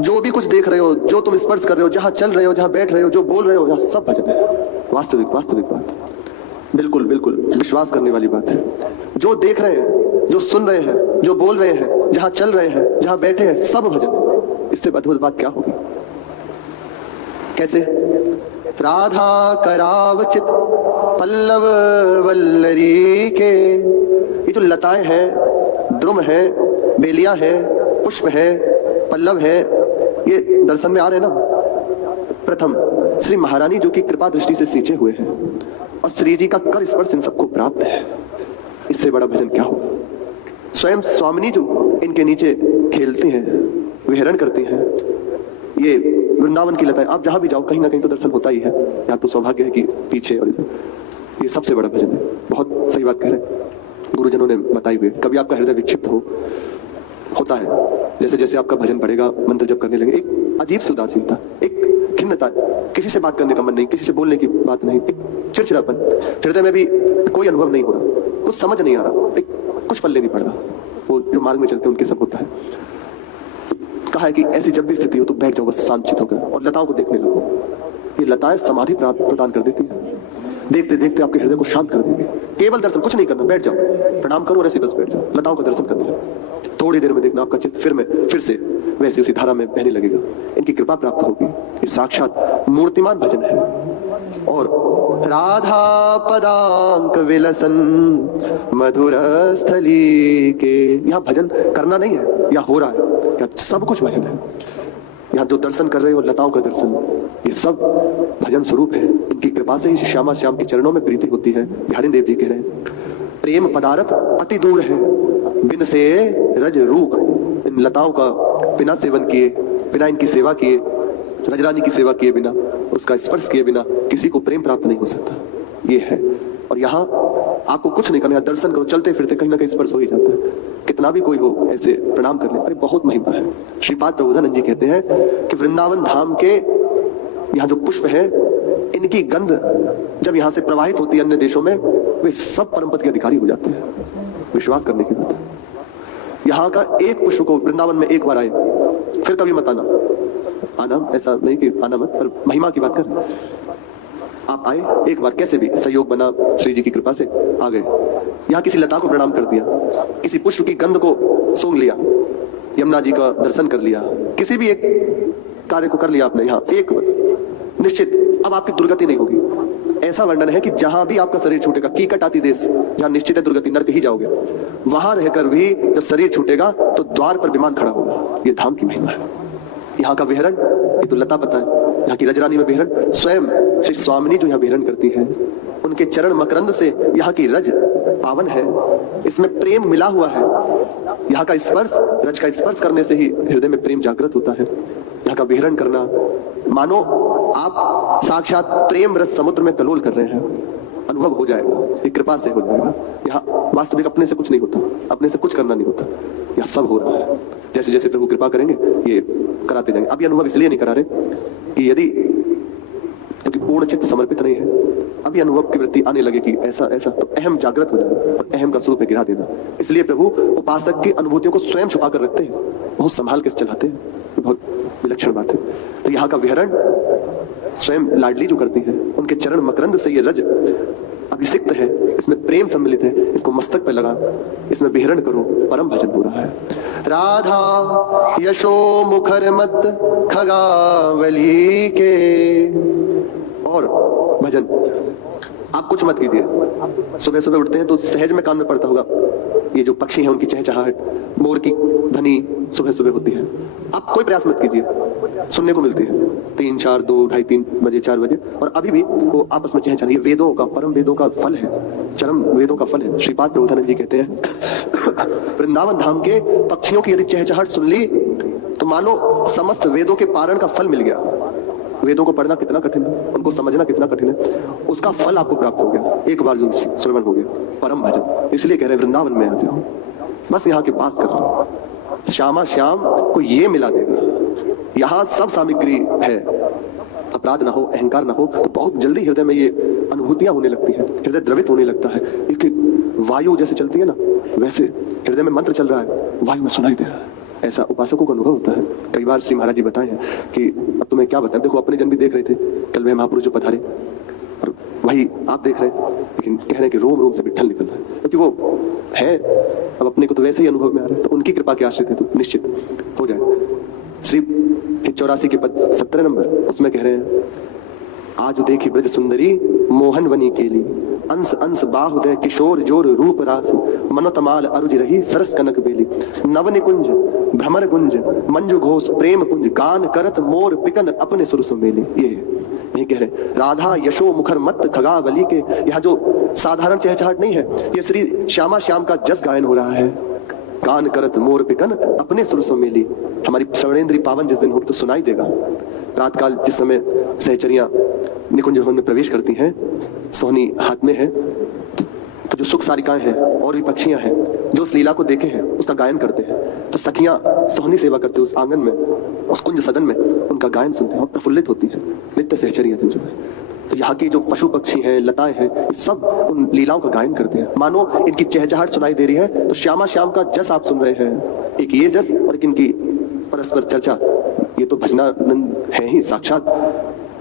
जो भी कुछ देख रहे हो, जो तुम स्पर्श कर रहे हो, जहां चल रहे हो, जहां बैठ रहे हो, जो बोल रहे हो, यहाँ सब भजन है। वास्तविक वास्तविक बात, बिल्कुल बिल्कुल विश्वास करने वाली बात है। जो देख रहे हैं, जो सुन रहे हैं, जो बोल रहे हैं, जहां चल रहे हैं, जहां बैठे हैं, सब भजन है। इससे अद्भुत बात क्या होगी? कैसे? राधा करावचित पल्लव वल्लरी के, ये जो लताएं हैं, द्रुम है, बेलियां है, पुष्प है, पल्लव है, ये दर्शन में आ रहे हैं ना। प्रथम श्री महारानी जो कि कृपा दृष्टि से सींचे हुए हैं, और श्री जी का कर स्पर्श इन सबको प्राप्त है। इससे बड़ा भजन क्या होगा? स्वयं स्वामिनी जो इनके नीचे खेलती हैं, विहरण करती हैं, ये वृंदावन की लताएं, आप जहां भी जाओ कहीं ना कहीं तो दर्शन होता ही है। यहाँ तो सौभाग्य है कि पीछे और इधर, ये सबसे बड़ा भजन है। बहुत सही बात कह रहे हैं गुरुजनों ने बताई हुई। कभी आपका हृदय विक्षिप्त होता है, जैसे जैसे आपका भजन बढ़ेगा, मंत्र जप करने लगे, एक अजीब सी उदासीनता, एक खिन्नता, किसी से बात करने का मन नहीं, किसी से बोलने की बात नहीं, एक चिड़चिड़ापन, हृदय में भी कोई अनुभव नहीं हो रहा, कुछ समझ नहीं आ रहा, एक कुछ पल्ले नहीं पड़ रहा। वो जो मार्ग में चलते हैं उनके सब होता है। कहा है कि ऐसी जब भी स्थिति हो तो बैठ जाओ बस शांत चित्त होकर और लताओं को देखने लगो। ये लताएं समाधि प्रदान कर देती है, देखते देखते आपके हृदय को शांत कर देंगे। केवल दर्शन, कुछ नहीं करना, बैठ जाओ, प्रणाम करो और ऐसे बस बैठ जाओ, लताओं का दर्शन करने लगो। थोड़ी देर में देखना आपका चित्त फिर से वैसे उसी धारा में बहने लगेगा। इनकी कृपा प्राप्त होगी। ये साक्षात मूर्तिमान भजन है। और राधा पदांक विलसन मधुर स्थली के, यहाँ भजन करना नहीं है, यहाँ हो रहा है, यहाँ सब कुछ भजन है। यहाँ जो दर्शन कर रहे हो, लताओं का दर्शन, ये सब भजन स्वरूप है। इनकी कृपा से ही श्यामा श्याम के चरणों में प्रीति होती है। बिहारी देव जी कह रहे हैं, प्रेम पदार्थ अति दूर है, बिन से रज रूख। इन लताओं का बिना सेवन किए, बिना इनकी सेवा किए, रजरानी की सेवा किए बिना, उसका स्पर्श किए बिना किसी को प्रेम प्राप्त नहीं हो सकता। ये है। और यहाँ आपको कुछ नहीं करना है, दर्शन करो, चलते फिरते कहीं ना कहीं स्पर्श हो ही जाता है। कितना भी कोई हो ऐसे प्रणाम कर ले, अरे बहुत महिमा है। श्रीपाद प्रबोधानंद जी कहते हैं कि वृंदावन धाम के यहाँ जो पुष्प है, इनकी गंध जब यहाँ से प्रवाहित होती है अन्य देशों में, वे सब परम पद के अधिकारी हो जाते हैं। विश्वास करने की बात है। यहाँ का एक पुष्प को वृंदावन में एक बार आए, फिर कभी मत आना। ऐसा नहीं कि आना मत, पर महिमा की बात कर। आप आए एक बार, कैसे भी संयोग बना, श्री जी की कृपा से आ गए। यहाँ किसी लता को प्रणाम कर दिया, किसी पुष्प की गंध को सूंघ लिया, यमुना जी का दर्शन कर लिया, किसी भी एक कार्य को कर लिया आपने यहाँ एक बस, निश्चित अब आपकी दुर्गति नहीं होगी। ऐसा वर्णन है कि जहां भी आपका शरीर छूटेगा, कीकट आती देश, जहां निश्चित है दुर्गति, नरक ही जाओगे, वहां रहकर भी जब शरीर छूटेगा तो द्वार पर विमान खड़ा होगा। ये धाम की महिमा है। यहाँ का विहरण, ये तो लता पता है। यहाँ की रजरानी में विहरण, स्वयं श्री स्वामिनी जो यहाँ विहरण करती है, उनके चरण मकरंद से यहाँ की रज पावन है। इसमें प्रेम मिला हुआ है। यहाँ का स्पर्श, रज का स्पर्श करने से ही हृदय में प्रेम जागृत होता है। यहाँ का विहरण करना, मानो आप साक्षात प्रेम रस समुद्र में कलोल कर रहे हैं। अनुभव हो जाएगा, ये कृपा से हो जाएगा। यहाँ वास्तविक अपने से कुछ नहीं होता, अपने से कुछ करना नहीं होता, यहाँ सब हो रहा है। जैसे जैसे प्रभु कृपा करेंगे ये कराते जाएंगे। अब ये अनुभव इसलिए नहीं करा रहे कि यदि, क्योंकि पूर्ण चित्त समर्पित नहीं है, अभी अनुभव की वृत्ति आने लगे कि ऐसा ऐसा, तो अहम जागृत हो जाए और अहम का स्वरूप है गिरा देना। इसलिए प्रभु उपासक की अनुभूतियों को स्वयं छुपा कर रखते हैं, बहुत संभाल के चलाते हैं। बहुत विलक्षण बात है। तो यहाँ का विहरण स्वयं लाडली जो करती है, उनके चरण मकरंद से ये रज अभिषिक्त है, इसमें प्रेम सम्मिलित है। इसको मस्तक पे लगा, इसमें विहरण करो, परम भजन हो रहा है। राधा यशो मुखर मत खगावली के। और भजन आप कुछ मत कीजिए। सुबह सुबह उठते हैं तो सहज में कान में पड़ता होगा, ये जो पक्षी हैं उनकी चहचहाहट, मोर की ध्वनि सुबह सुबह होती है। आप कोई प्रयास मत कीजिए, सुनने को मिलती है 3, 4, 2, 2:30, 3 बजे, 4 बजे, और अभी भी वो आपस में चहचहा। ये वेदों का, परम वेदों का फल है, चरम वेदों का फल है। श्रीपाद प्रबोधानंद जी कहते हैं वृंदावन धाम के पक्षियों की यदि चहचहाहट सुन ली तो मानो समस्त वेदों के पारण का फल मिल गया। वेदों को पढ़ना कितना कठिन है, उनको समझना कितना कठिन है, उसका फल आपको प्राप्त हो गया एक बार जो श्रवण हो गया, परम भजन। इसलिए कह रहे हैं वृंदावन में आ जाओ, बस यहाँ के पास कर लो, श्यामा श्याम को ये मिला देगा। यहाँ सब सामग्री है। अपराध ना हो, अहंकार ना हो, तो बहुत जल्दी हृदय में ये अनुभूतियां होने लगती हैं, हृदय द्रवित होने लगता है। एक वायु जैसे चलती है ना, वैसे हृदय में मंत्र चल रहा है, वायु में सुनाई दे रहा है। ऐसा उपासकों को अनुभव होता है। कई बार श्री महाराज जी बताए हैं कि अब तुम्हें क्या बताएं, देखो अपने जन भी देख रहे थे, कल वे महापुरुष जो पधारे और वही आप देख रहे हैं, लेकिन कह रहे हैं कि रोम रोम से विट्ठल निकल रहा है, क्योंकि वो है अब अपने को तो वैसे ही अनुभव में आ रहा है, तो उनकी कृपा के आश्रित है तो निश्चित हो जाए। श्री 84 के पद 17 नंबर, उसमें कह रहे हैं, आज देखी ब्रज सुंदरी मोहन वनी केली, अंश अंश बाहुदय किशोर जोर रूप रास, मनोतमाल अरुज रही सरस कनक बेली, नव निकुंज भ्रमर गुंज मंजू घोष प्रेम कुंज, गान करत मोर पिकन अपने सुर सुमेली। ये कह रहे राधा यशो मुखर मत खगावली के, यहाँ जो साधारण चहचहाट नहीं है, ये श्री श्यामा श्याम का जस गायन हो रहा है। गान करत मोर पिकन अपने सुर सुमेली, हमारी श्रवणेन्द्री पावन जिस दिन होगी तो सुनाई देगा। प्रातकाल जिस समय सहचरियां निकुंज भवन में प्रवेश करती हैं, सोहनी हाथ में है, तो जो सुख सारिकाएं हैं और भी पक्षियां हैं जो उस लीला को देखे हैं उसका गायन करते हैं, तो सखियां सोहनी सेवा करते उस आंगन में, उस कुंज सदन में उनका गायन सुनते हैं और प्रफुल्लित होती हैं नित्य सहचरियां जो है। तो यहाँ की जो पशु पक्षी हैं, लताएं हैं, सब उन लीलाओं का गायन करते हैं, मानो इनकी चहचहाट सुनाई दे रही है। तो श्यामा श्याम का जस आप सुन रहे हैं, एक ये जस और एक इनकी परस्पर चर्चा, ये तो भजनानंद है ही साक्षात।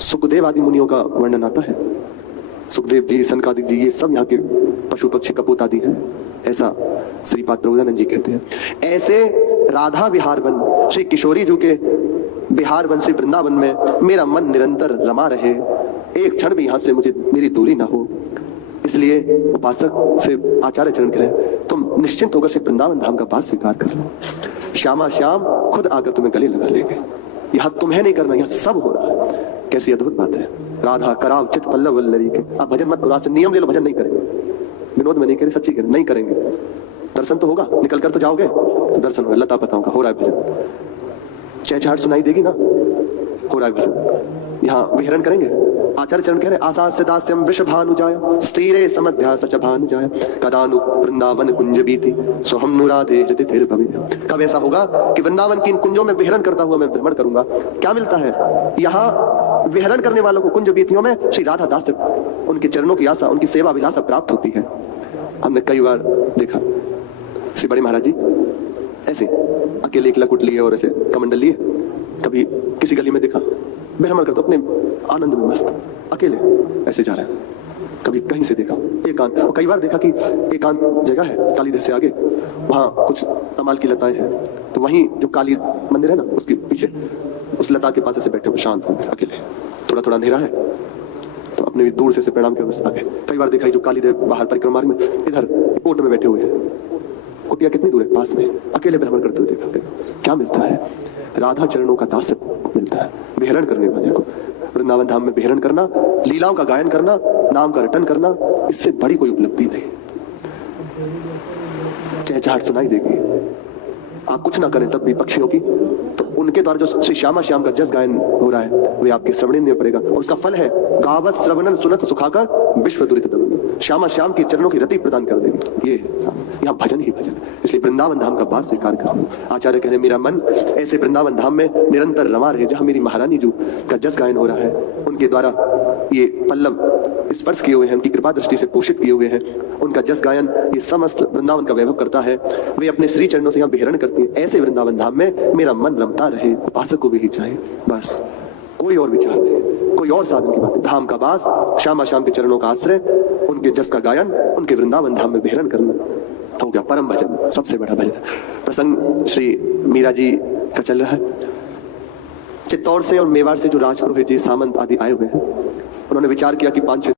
सुखदेव आदि मुनियों का वर्णन आता है, सुखदेव जी, सनकादिक जी, ये सब यहाँ के पशु पक्षी कपूत आदि हैं, ऐसा श्रीपाद प्रबोधानंद जी कहते हैं। ऐसे राधा विहार बन श्री किशोरी जी के बिहार वन श्री वृंदावन में मेरा मन निरंतर रमा रहे, एक क्षण भी यहाँ से मुझे मेरी दूरी ना हो। इसलिए उपासक से आचार्य चरण कह रहे हैं, तुम निश्चिंत होकर श्री वृंदावन धाम का पास स्वीकार कर लो, श्यामा श्याम खुद आकर तुम्हें गले लगा लेंगे। यहाँ तुम्हें नहीं करना, यहाँ सब हो रहा है। कैसी अद्भुत बात है। राधा कराव चित पल्लव वल्लरी के, आप भजन मत करो, आज से नियम ले लो, भजन नहीं करेंगे, विनोद में नहीं करें, सच्ची करें, नहीं करेंगे। दर्शन तो होगा, निकल कर तो जाओगे तो दर्शन होगा, लता पताओं का हो रहा है भजन, चहचहाट सुनाई देगी ना, हो रहा है भजन। यहाँ विहरण करेंगे। आचार्य चरण कह रहे आशा से दास्यम वृष भानुजाय, स्थिरे समध्या सच भानुजाय, कदानु वृंदावन कुंज बीती सोहम नुराधे हृदय धीर भवे। कब ऐसा होगा कि वृंदावन की इन कुंजों में विहरण करता हुआ मैं भ्रमण करूंगा। क्या मिलता है यहाँ विहरण करने वालों को? कुंज बीतियों में श्री राधा दास, उनके चरणों की आशा, उनकी सेवा विलासा प्राप्त होती है। हमने कई बार देखा श्री बड़े महाराज जी ऐसे अकेले एक लकुट लिए और ऐसे कमंडल लिए, कभी किसी गली में देखा भ्रमण करते अपने आनंद में मस्त अकेले ऐसे जा रहे हैं, कभी कहीं से देखा एकांत, और कई बार देखा कि एकांत जगह है कालीधर से आगे, वहां कुछ तमाल की लताएं हैं, तो वहीं जो काली मंदिर है ना उसके पीछे उस लता के पास ऐसे बैठे हुए शांत होंगे अकेले, थोड़ा थोड़ा अंधेरा है तो अपने भी दूर से प्रणाम के अवस्था आगे। कई बार देखा जो कालीधर बाहर परिक्रमा मार्ग में इधर कोट में बैठे हुए हैं, कुटिया कितनी दूर है, पास में, अकेले भ्रमण करते हुए देखा। क्या मिलता है? राधा चरणों का दास मिलता है, विहरण करने वाले को। वृंदावन धाम में विहरण करना, लीलाओं का गायन करना, नाम का रटन करना, इससे बड़ी कोई उपलब्धि नहीं। चहचहाट सुनाई देगी, आप कुछ ना करें तब भी पक्षियों की, तो उनके द्वारा जो श्री श्यामा श्याम का जस गायन हो रहा है वे आपके श्रवण में पड़ेगा, और उसका फल है गावत श्रवणन सुनत सुखाकर विश्व दुरित दमन। श्यामा श्याम की चरणों की रति प्रदान कर देगी। ये यहाँ भजन ही भजन, इसलिए वृंदावन धाम का बात स्वीकार कर। आचार्य कह रहे मेरा मन ऐसे वृंदावन धाम में निरंतर रमा रहे, जहां मेरी महारानी जी का जस गायन हो रहा है, उनके द्वारा ये पल्लव स्पर्श किए हुए हैं, उनकी कृपा दृष्टि से पोषित किए हुए हैं, उनका जस गायन ये समस्त वृंदावन का वैभव करता है। वे अपने श्री चरणों से यहाँ विहरण करती है। ऐसे वृंदावन धाम में मेरा मन रमता रहे, उपासक को भी ही चाहे, बस कोई और विचार नहीं, कोई और साधन की बात नहीं। धाम का वास, श्यामा श्याम के चरणों का आश्रय, उनके जस का गायन, उनके वृंदावन धाम में विहरण करना हो गया परम भजन, सबसे बड़ा भजन। प्रसंग श्री मीरा जी का चल रहा है। चित्तौड़ से और मेवाड़ से जो राजपुरोहित जी, सामंत आदि आए हुए हैं, उन्होंने विचार किया कि 5-6